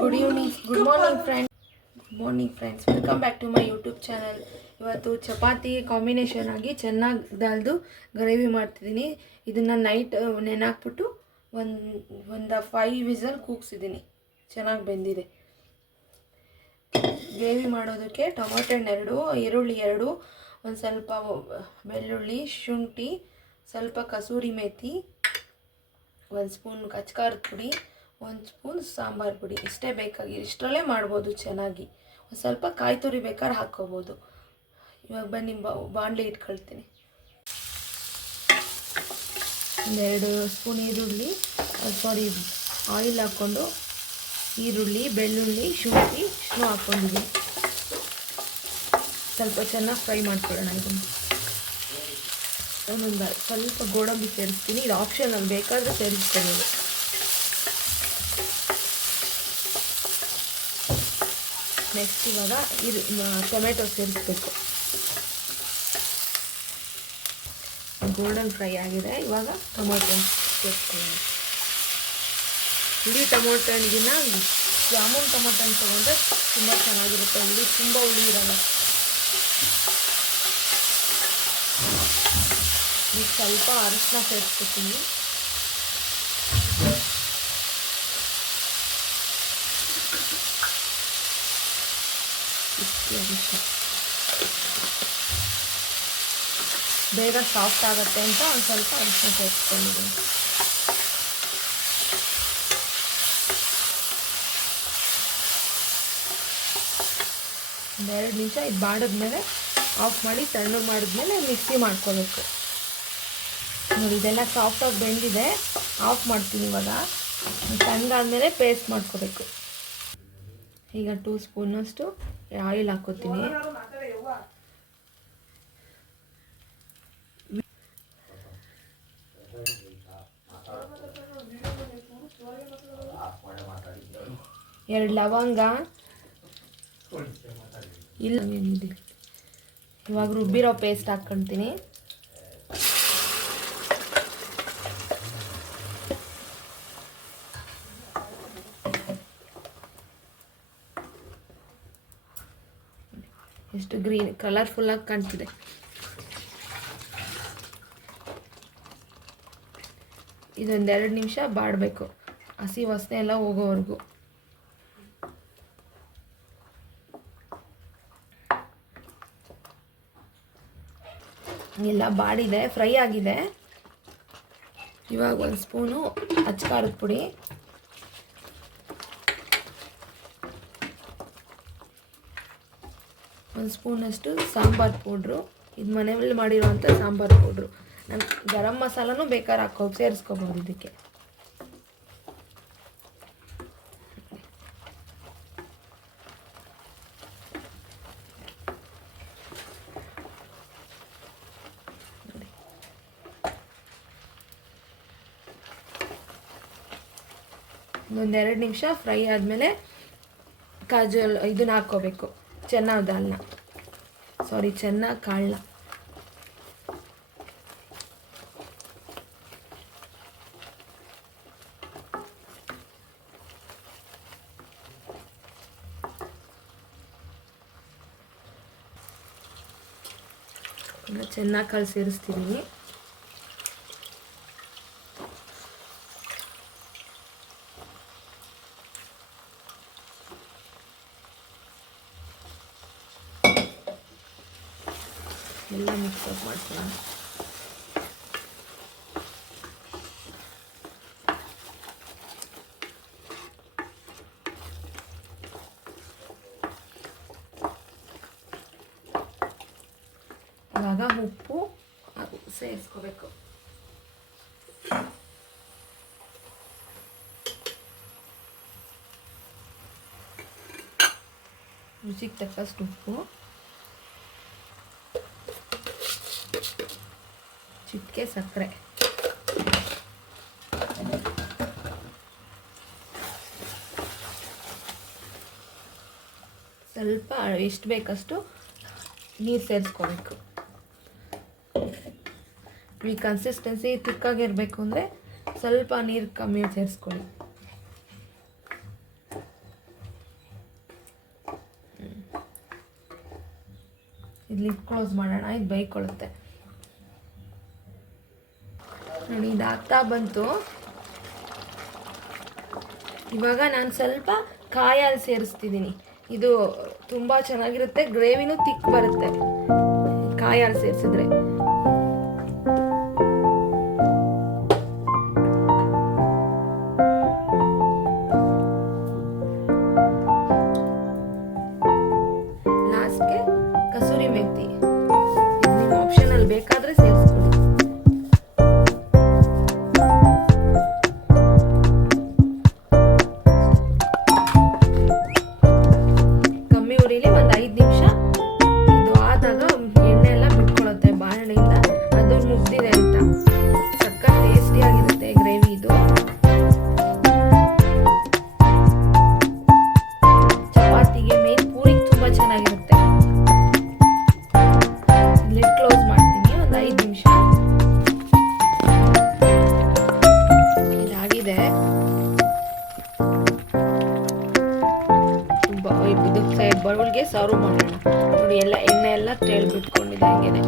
Good evening, good morning friends, welcome back to my YouTube channel. ಇವತ್ತು chapati combination ಆಗಿ ಚೆನ್ನಾಗಿ ದಾಲ್ದು gravy ಮಾಡ್ತಿದ್ದೀನಿ. ಇದನ್ನು ನೈಟ್ ನೆನಾಕ್ಬಿಟ್ಟು ಒಂದು 5 ವಿಸಲ್ ಕೂಗ್ಸಿದ್ದೀನಿ. ಚೆನ್ನಾಗಿ ಬೆಂದಿದೆ. ಗ್ರೇವಿ ಮಾಡೋದಕ್ಕೆ ಟೊಮೊಟೊ 2, ಈರುಳ್ಳಿ 2, ಒಂದು ಸ್ವಲ್ಪ ಬೆಳ್ಳುಳ್ಳಿ, ಶುಂಠಿ, ಸ್ವಲ್ಪ ಕಸೂರಿ ಮೇಥಿ, 1 ಸ್ಪೂನ್ ಕಚ್ಕಾರದ ಪುಡಿ, 1 ಸ್ಪೂನ್ ಸಾಂಬಾರು ಪುಡಿ. ಇಷ್ಟೇ ಬೇಕಾಗಿ, ಇಷ್ಟರಲ್ಲೇ ಮಾಡ್ಬೋದು ಚೆನ್ನಾಗಿ. ಒಂದು ಸ್ವಲ್ಪ ಕಾಯಿ ತುರಿ ಬೇಕಾದ್ರೆ ಹಾಕ್ಕೋಬೋದು. ಇವಾಗ ಬನ್ನಿ ಬಾಣಲಿ ಇಟ್ಕೊಳ್ತೀನಿ. 2 ಸ್ಪೂನ್ ಆಯಿಲ್ ಹಾಕ್ಕೊಂಡು ಈರುಳ್ಳಿ, ಬೆಳ್ಳುಳ್ಳಿ, ಶುಂಠಿ ಇಷ್ಟನ್ನು ಹಾಕ್ಕೊಂಡಿದ್ದೀನಿ. ಸ್ವಲ್ಪ ಚೆನ್ನಾಗಿ ಫ್ರೈ ಮಾಡ್ಕೊಳ್ಳೋಣ. ಇದನ್ನು ಒಂದೊಂದು ಸ್ವಲ್ಪ ಗೋಡಂಬಿ ಸೇರಿಸ್ತೀನಿ. ಇದು ಆಪ್ಷನಲ್, ಬೇಕಾದರೆ ಸೇರಿಸ್ಕೊಳ್ಳೋದು. ನೆಕ್ಸ್ಟ್ ಇವಾಗ ಟೊಮೆಟೊ ಸೇರಿಸ್ಬೇಕು. ಗೋಲ್ಡನ್ ಫ್ರೈ ಆಗಿದೆ. ಇವಾಗ ಟೊಮೊಟೊ ಸೇರಿಸ್ಕೊಳ್ಳೋಣ. ಹುಳಿ ಟೊಮೊಟೊ ಹಣ್ಣಿಗಿನ್ನ ಜಾಮೂನ್ ಟೊಮೊಟೊ ಹಣ್ಣು ತೊಗೊಂಡ್ರೆ ತುಂಬ ಚೆನ್ನಾಗಿರುತ್ತೆ. ಹುಳಿ ತುಂಬ ಹುಳಿ ಇರೋಲ್ಲ. ಈಗ ಸ್ವಲ್ಪ ಅರಿಶಿನ ಸೇರಿಸ್ಕೊತೀನಿ. ಬೇಗ ಸಾಫ್ಟ್ ಆಗುತ್ತೆ ಅಂತ ಒಂದು ಸ್ವಲ್ಪ ಅರಿಶಿನ ಸೇರಿಸ್ಕೊಂಡಿದ್ದೀನಿ. ಒಂದು 2 ನಿಮಿಷ ಇದು ಬಾಡಿದ್ಮೇಲೆ ಆಫ್ ಮಾಡಿ ತಣ್ಣಗೆ ಮಾಡಿದ್ಮೇಲೆ ಮಿಕ್ಸಿ ಮಾಡ್ಕೋಬೇಕು. ನೋಡಿ, ಇದೆಲ್ಲ ಸಾಫ್ಟಾಗಿ ಬೆಂದಿದೆ. ಆಫ್ ಮಾಡ್ತೀನಿ. ಇವಾಗ ತಣ್ಣಗಾದ್ಮೇಲೆ ಪೇಸ್ಟ್ ಮಾಡ್ಕೋಬೇಕು. ಈಗ 2 ಸ್ಪೂನಷ್ಟು ಆಯಿಲ್ ಹಾಕೋತೀನಿ. ಎರಡು ಲವಂಗ, ಇವಾಗ ರುಬ್ಬಿರೋ ಪೇಸ್ಟ್ ಹಾಕ್ಕೊಳ್ತೀನಿ. ಎಷ್ಟು ಗ್ರೀನ್ ಕಲರ್ಫುಲ್ಲಾಗಿ ಕಾಣ್ತಿದೆ. ಇದೊಂದು 2 ನಿಮಿಷ ಬಾಡಬೇಕು, ಹಸಿ ವಾಸನೆ ಎಲ್ಲ ಹೋಗೋವರೆಗೂ. ಎಲ್ಲ ಬಾಡಿದೆ, ಫ್ರೈ ಆಗಿದೆ. ಇವಾಗ 1 ಸ್ಪೂನು ಅಚ್ಕಾರದ ಪುಡಿ, ಒಂದು ಸ್ಪೂನಷ್ಟು ಸಾಂಬಾರು ಪೌಡ್ರು. ಇದು ಮನೆಯಲ್ಲಿ ಮಾಡಿರೋವಂಥ ಸಾಂಬಾರು ಪೌಡ್ರು. ನಾನು ಗರಂ ಮಸಾಲನೂ ಬೇಕಾದ್ರೆ ಸೇರಿಸ್ಕೋಬೋದು ಇದಕ್ಕೆ. ಒಂದು 2 ನಿಮಿಷ ಫ್ರೈ ಆದಮೇಲೆ ಇದನ್ನ ಹಾಕ್ಕೋಬೇಕು, ಚೆನ್ನ ಕಾಳನ್ನ. ಚೆನ್ನಾಗಿ ಕಾಳು ಸೇರಿಸ್ತೀನಿ. ಎಲ್ಲ ಮಿಕ್ಸಪ್ ಮಾಡ್ತೀನಿ. ಇವಾಗ ಉಪ್ಪು ಸೇರಿಸ್ಕೋಬೇಕು. ರುಚಿಗೆ ತಕ್ಕಷ್ಟು ಉಪ್ಪು, ಚಿಟಿಕೆ ಸಕ್ಕರೆ, ಸ್ವಲ್ಪ ಎಷ್ಟು ಬೇಕಷ್ಟು ನೀರು ಸೇರಿಸ್ಕೋಬೇಕು. ಈ ಕನ್ಸಿಸ್ಟೆನ್ಸಿ ತಿಕ್ಕಾಗಿರಬೇಕು ಅಂದರೆ ಸ್ವಲ್ಪ ನೀರು ಕಮ್ಮಿ ಸೇರಿಸ್ಕೊಳ್ಳಿ. ಇದು ಲಿಡ್ ಕ್ಲೋಸ್ ಮಾಡೋಣ, ಇದು ಬೇಯ್ಕೊಳ್ಳುತ್ತೆ. ನೋಡಿ ಇದಾಗ್ತಾ ಬಂತು. ಇವಾಗ ನಾನು ಸ್ವಲ್ಪ ಕಾಯಿ ಹಾಲು ಸೇರಿಸ್ತಿದ್ದೀನಿ. ಇದು ತುಂಬ ಚೆನ್ನಾಗಿರುತ್ತೆ, ಗ್ರೇವಿನೂ ತಿಕ್ ಬರುತ್ತೆ ಕಾಯಿ ಹಾಲು ಸೇರಿಸಿದ್ರೆ. ಲಾಸ್ಟ್ಗೆ ಕಸೂರಿ ಮೆಥಿ, ಇದು ನಿಮ್ಮ ಆಪ್ಷನಲ್, ಬೇಕಾದರೆ ಸೇರಿಸ್ಕೊಳ್ಳಿ. ಕಮ್ಮಿ ಉರಿಲಿ ಒಂದು 5 ನಿಮಿಷ. ಇದು ಆದಾಗ ಎಣ್ಣೆ ಎಲ್ಲ ಬಿಟ್ಕೊಳ್ಳುತ್ತೆ ಬಾಣಲೆಯಿಂದ, ಅದು ಮುಗ್ದಿದೆ ಅಂತ. ಸಕ್ಕ ಟೇಸ್ಟಿಯಾಗಿರುತ್ತೆ ಗ್ರೇವಿ ಇದು. ಚಪಾತಿಗೆ ಮೇನ್ ಪೂರಿಗೆ ತುಂಬ ಚೆನ್ನಾಗಿರುತ್ತೆ. ಲಿಡ್ ಕ್ಲೋಸ್ ಮಾಡ್ತೀನಿ ಒಂದು 5 ನಿಮಿಷ. ಇದಾಗಿದೆ. ಇದಕ್ಕೆ ಬೌಲ್ಗೆ ಸರ್ವ್ ಮಾಡೋಣ. ನೋಡಿ ಎಲ್ಲ ಎಣ್ಣೆ ಎಲ್ಲ ತೇಳ್ಬಿಟ್ಕೊಂಡಿದೆ ಹಂಗೇನೆ.